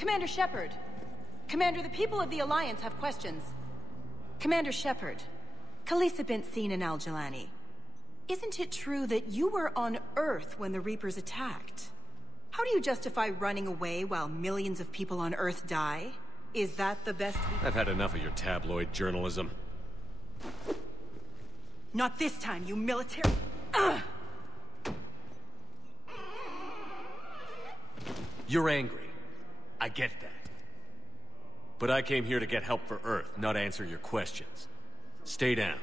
Commander Shepard. Commander, the people of the Alliance have questions. Commander Shepard, Khalisah bint Sin and Al-Jilani. Isn't it true that you were on Earth when the Reapers attacked? How do you justify running away while millions of people on Earth die? Is that the best we— I've had enough of your tabloid journalism. Not this time, you military— Ugh! You're angry. I get that. But I came here to get help for Earth, not answer your questions. Stay down.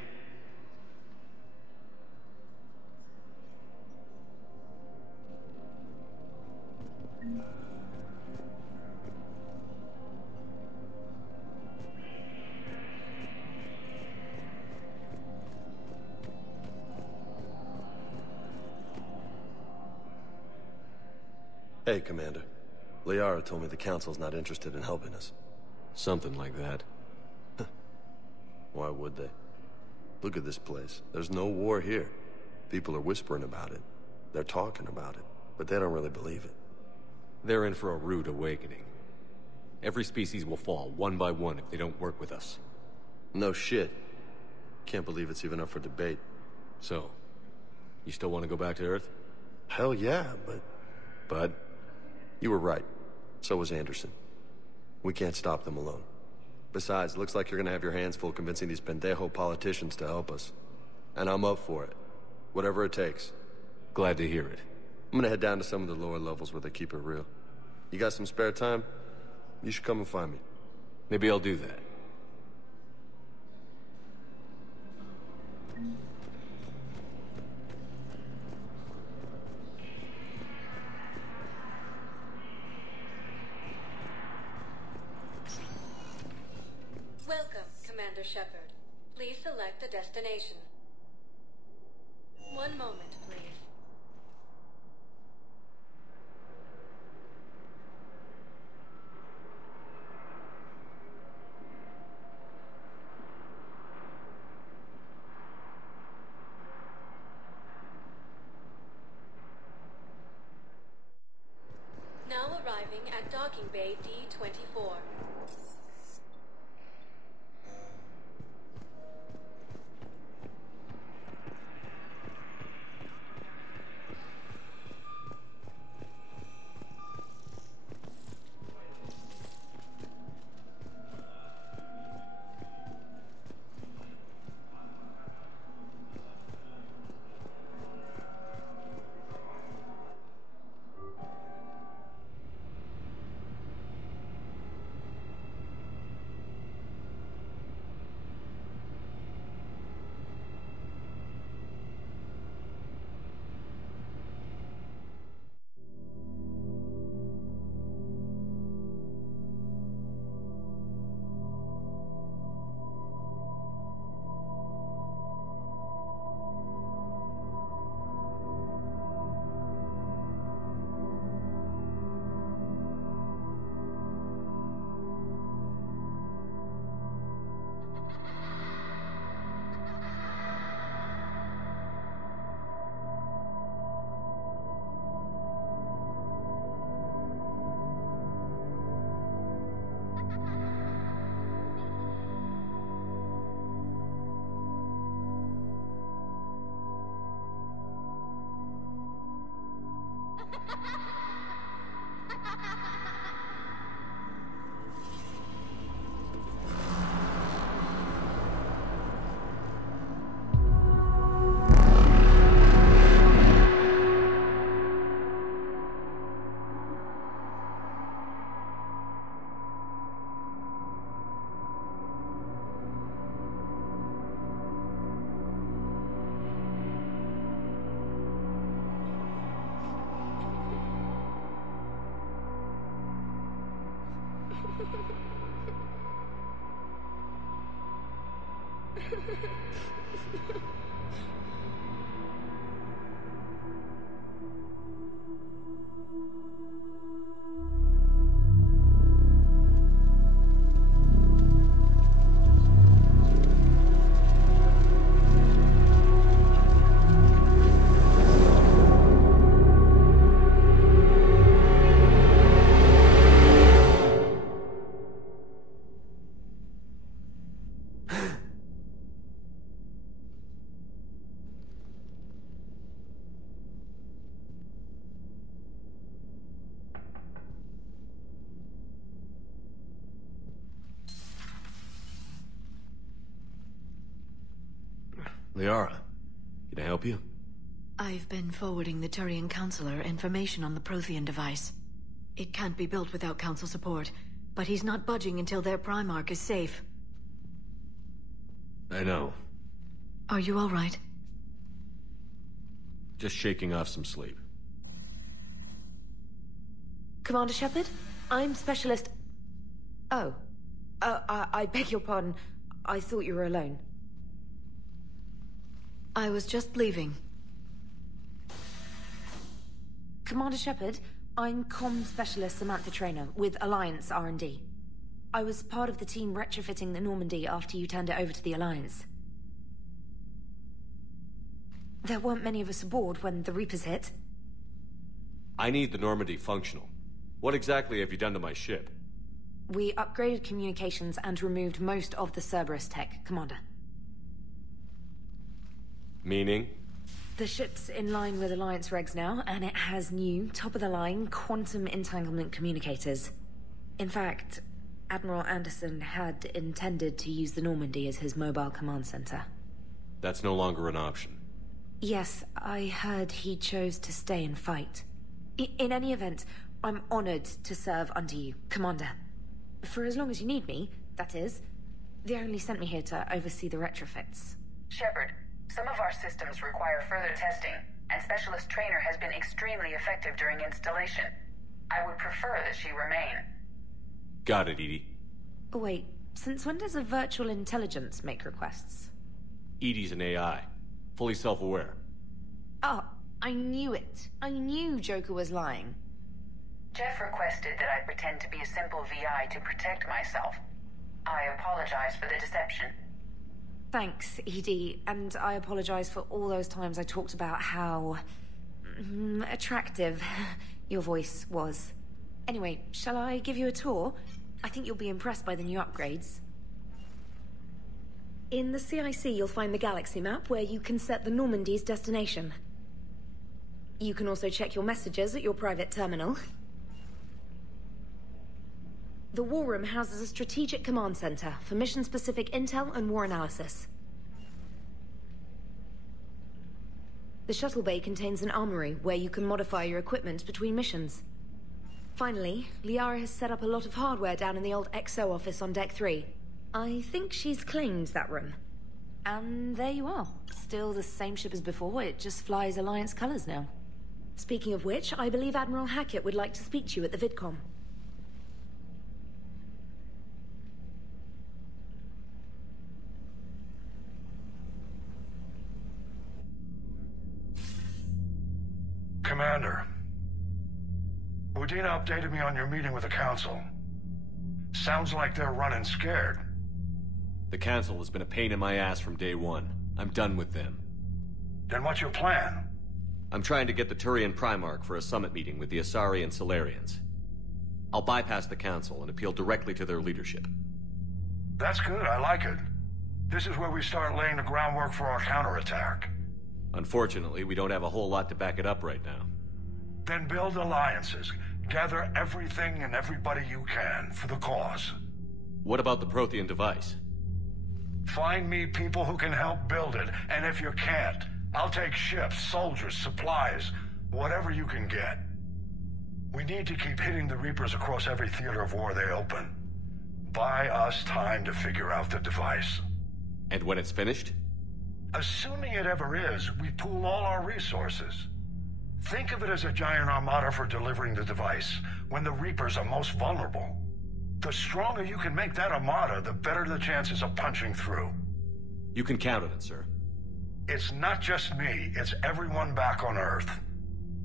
Hey, Commander. Liara told me the Council's not interested in helping us. Something like that. Why would they? Look at this place. There's no war here. People are whispering about it. They're talking about it, but they don't really believe it. They're in for a rude awakening. Every species will fall, one by one, if they don't work with us. No shit. Can't believe it's even up for debate. So, you still want to go back to Earth? Hell yeah, but... But? You were right. So was Anderson. We can't stop them alone. Besides, it looks like you're gonna have your hands full convincing these pendejo politicians to help us. And I'm up for it. Whatever it takes. Glad to hear it. I'm gonna head down to some of the lower levels where they keep it real. You got some spare time? You should come and find me. Maybe I'll do that. Welcome, Commander Shepard. Please select a destination. One moment, please. Now arriving at Docking Bay D-24. Liara, can I help you? I've been forwarding the Turian Counselor information on the Prothean device. It can't be built without Council support, but he's not budging until their Primarch is safe. I know. Are you all right? Just shaking off some sleep. Commander Shepard, I'm Specialist... Oh. I beg your pardon. I thought you were alone. I was just leaving. Commander Shepard, I'm Comm Specialist Samantha Traynor with Alliance R&D. I was part of the team retrofitting the Normandy after you turned it over to the Alliance. There weren't many of us aboard when the Reapers hit. I need the Normandy functional. What exactly have you done to my ship? We upgraded communications and removed most of the Cerberus tech, Commander. Meaning? The ship's in line with Alliance regs now, and it has new, top-of-the-line, quantum entanglement communicators. In fact, Admiral Anderson had intended to use the Normandy as his mobile command center. That's no longer an option. Yes, I heard he chose to stay and fight. In any event, I'm honored to serve under you, Commander. For as long as you need me, that is. They only sent me here to oversee the retrofits. Shepard, some of our systems require further testing, and Specialist Traynor has been extremely effective during installation. I would prefer that she remain. Got it, EDI. Wait, since when does a virtual intelligence make requests? EDI's an AI. Fully self-aware. Oh, I knew it. I knew Joker was lying. Jeff requested that I pretend to be a simple VI to protect myself. I apologize for the deception. Thanks, EDI, and I apologize for all those times I talked about how... attractive your voice was. Anyway, shall I give you a tour? I think you'll be impressed by the new upgrades. In the CIC, you'll find the galaxy map where you can set the Normandy's destination. You can also check your messages at your private terminal. The War Room houses a strategic command center for mission-specific intel and war analysis. The shuttle bay contains an armory where you can modify your equipment between missions. Finally, Liara has set up a lot of hardware down in the old XO office on Deck 3. I think she's claimed that room. And there you are. Still the same ship as before, it just flies Alliance colors now. Speaking of which, I believe Admiral Hackett would like to speak to you at the VidCom. Commander, Udina updated me on your meeting with the Council. Sounds like they're running scared. The Council has been a pain in my ass from day one. I'm done with them. Then what's your plan? I'm trying to get the Turian Primarch for a summit meeting with the Asari and Salarians. I'll bypass the Council and appeal directly to their leadership. That's good, I like it. This is where we start laying the groundwork for our counterattack. Unfortunately, we don't have a whole lot to back it up right now. Then build alliances. Gather everything and everybody you can for the cause. What about the Prothean device? Find me people who can help build it, and if you can't, I'll take ships, soldiers, supplies, whatever you can get. We need to keep hitting the Reapers across every theater of war they open. Buy us time to figure out the device. And when it's finished? Assuming it ever is, we pool all our resources. Think of it as a giant armada for delivering the device, when the Reapers are most vulnerable. The stronger you can make that armada, the better the chances of punching through. You can count on it, sir. It's not just me, it's everyone back on Earth.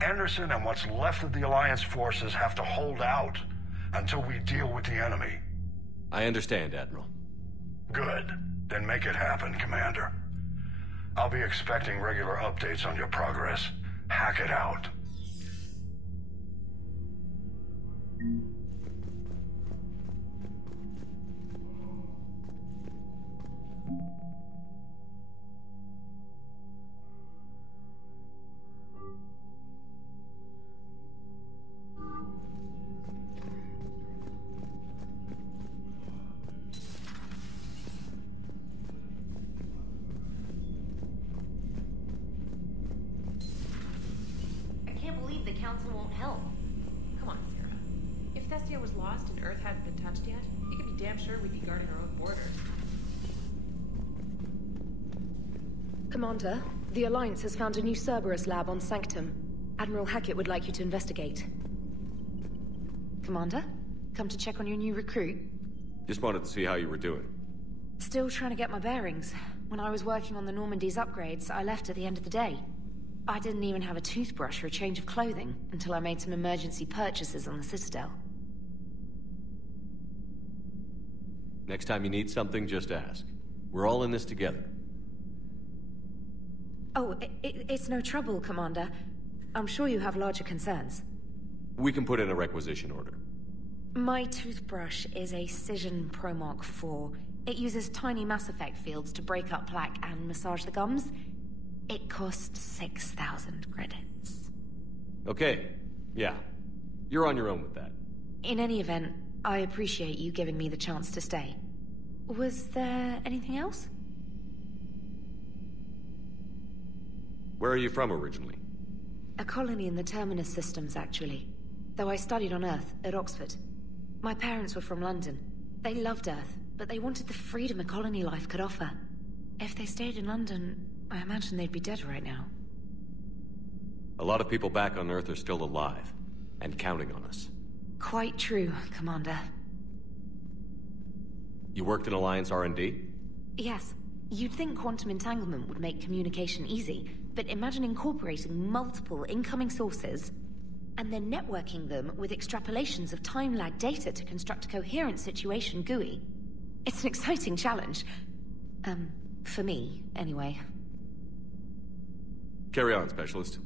Anderson and what's left of the Alliance forces have to hold out until we deal with the enemy. I understand, Admiral. Good. Then make it happen, Commander. I'll be expecting regular updates on your progress. Hack it out. Council won't help. Come on, Sarah. If Thestia was lost and Earth hadn't been touched yet, you can be damn sure we'd be guarding our own border. Commander, the Alliance has found a new Cerberus lab on Sanctum. Admiral Hackett would like you to investigate. Commander? Come to check on your new recruit? Just wanted to see how you were doing. Still trying to get my bearings. When I was working on the Normandy's upgrades, I left at the end of the day. I didn't even have a toothbrush or a change of clothing until I made some emergency purchases on the Citadel. Next time you need something, just ask. We're all in this together. Oh, it's no trouble, Commander. I'm sure you have larger concerns. We can put in a requisition order. My toothbrush is a Cision Pro Mark IV. It uses tiny Mass Effect fields to break up plaque and massage the gums. It costs 6,000 credits. Okay, yeah. You're on your own with that. In any event, I appreciate you giving me the chance to stay. Was there anything else? Where are you from originally? A colony in the Terminus systems, actually. Though I studied on Earth, at Oxford. My parents were from London. They loved Earth, but they wanted the freedom a colony life could offer. If they stayed in London, I imagine they'd be dead right now. A lot of people back on Earth are still alive, and counting on us. Quite true, Commander. You worked in Alliance R&D? Yes. You'd think quantum entanglement would make communication easy, but imagine incorporating multiple incoming sources and then networking them with extrapolations of time-lag data to construct a coherent situation GUI. It's an exciting challenge. For me, anyway. Carry on, Specialist.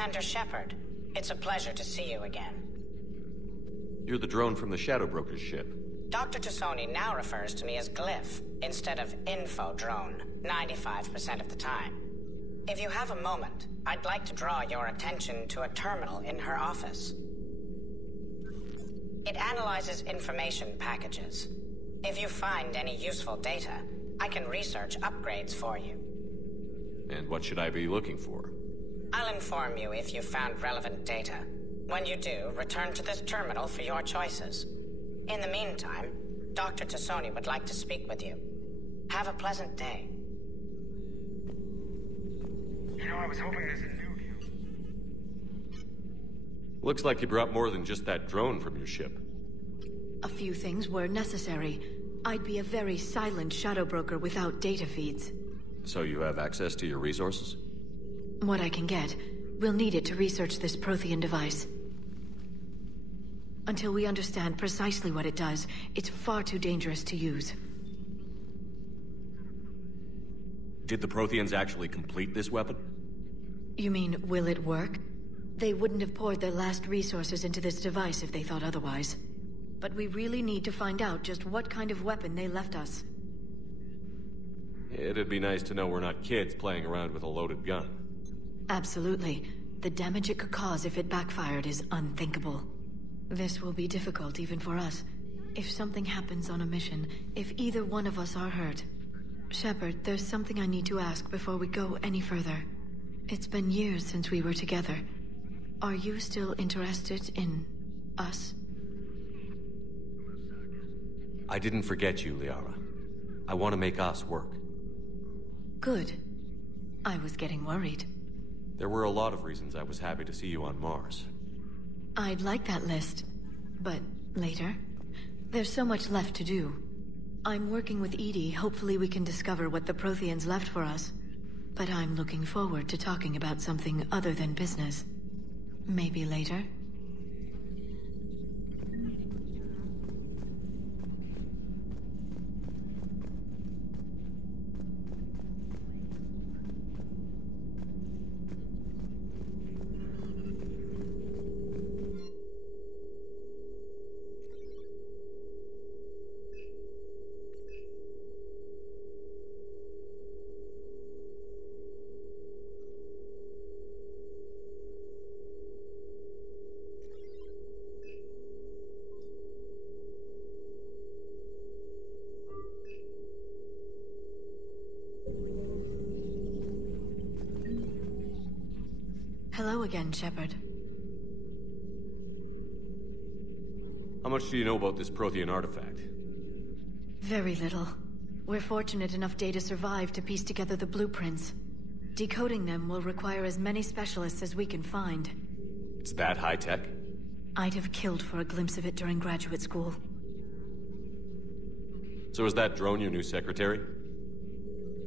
Commander Shepard. It's a pleasure to see you again. You're the drone from the Shadow Broker's ship. Dr. T'Soni now refers to me as Glyph, instead of Info Drone, 95% of the time. If you have a moment, I'd like to draw your attention to a terminal in her office. It analyzes information packages. If you find any useful data, I can research upgrades for you. And what should I be looking for? I'll inform you if you've found relevant data. When you do, return to this terminal for your choices. In the meantime, Dr. T'Soni would like to speak with you. Have a pleasant day. You know, I was hoping there's a new you. Looks like you brought more than just that drone from your ship. A few things were necessary. I'd be a very silent Shadow Broker without data feeds. So you have access to your resources? What I can get. We'll need it to research this Prothean device. Until we understand precisely what it does, it's far too dangerous to use. Did the Protheans actually complete this weapon? You mean, will it work? They wouldn't have poured their last resources into this device if they thought otherwise. But we really need to find out just what kind of weapon they left us. It'd be nice to know we're not kids playing around with a loaded gun. Absolutely. The damage it could cause if it backfired is unthinkable. This will be difficult even for us. If something happens on a mission, if either one of us are hurt. Shepard, there's something I need to ask before we go any further. It's been years since we were together. Are you still interested in us? I didn't forget you, Liara. I want to make us work. Good. I was getting worried. There were a lot of reasons I was happy to see you on Mars. I'd like that list. But later? There's so much left to do. I'm working with EDI. Hopefully we can discover what the Protheans left for us. But I'm looking forward to talking about something other than business. Maybe later? Hello again, Shepard. How much do you know about this Prothean artifact? Very little. We're fortunate enough Data survived to piece together the blueprints. Decoding them will require as many specialists as we can find. It's that high-tech? I'd have killed for a glimpse of it during graduate school. So is that drone your new secretary?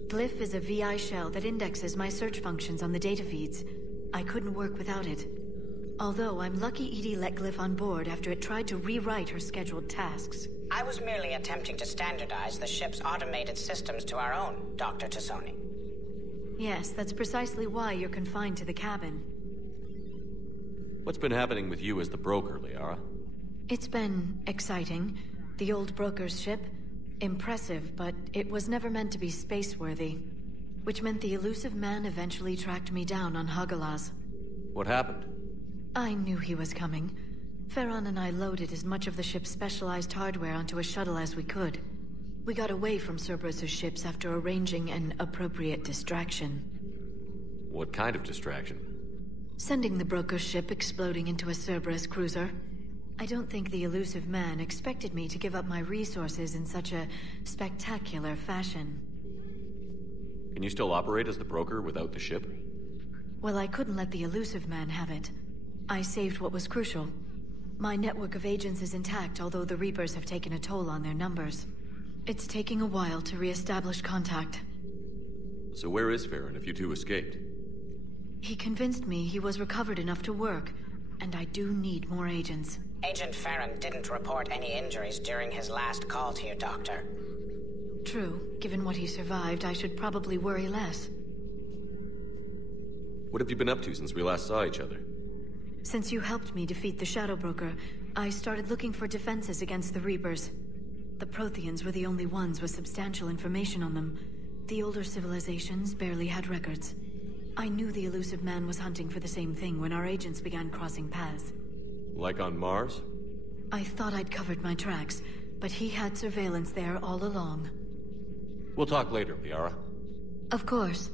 Glyph is a VI shell that indexes my search functions on the data feeds. I couldn't work without it. Although I'm lucky EDI let Glyph on board after it tried to rewrite her scheduled tasks. I was merely attempting to standardize the ship's automated systems to our own, Dr. T'Soni. Yes, that's precisely why you're confined to the cabin. What's been happening with you as the broker, Liara? It's been exciting. The old broker's ship. Impressive, but it was never meant to be space-worthy. Which meant the elusive man eventually tracked me down on Hagalaz. What happened? I knew he was coming. Farron and I loaded as much of the ship's specialized hardware onto a shuttle as we could. We got away from Cerberus' ships after arranging an appropriate distraction. What kind of distraction? Sending the broker's ship exploding into a Cerberus cruiser. I don't think the elusive man expected me to give up my resources in such a spectacular fashion. Can you still operate as the broker without the ship? Well, I couldn't let the elusive man have it. I saved what was crucial. My network of agents is intact, although the Reapers have taken a toll on their numbers. It's taking a while to re-establish contact. So where is Farron if you two escaped? He convinced me he was recovered enough to work, and I do need more agents. Agent Farron didn't report any injuries during his last call to you, Doctor. True. Given what he survived, I should probably worry less. What have you been up to since we last saw each other? Since you helped me defeat the Shadow Broker, I started looking for defenses against the Reapers. The Protheans were the only ones with substantial information on them. The older civilizations barely had records. I knew the Illusive Man was hunting for the same thing when our agents began crossing paths. Like on Mars? I thought I'd covered my tracks, but he had surveillance there all along. We'll talk later, Liara. Of course.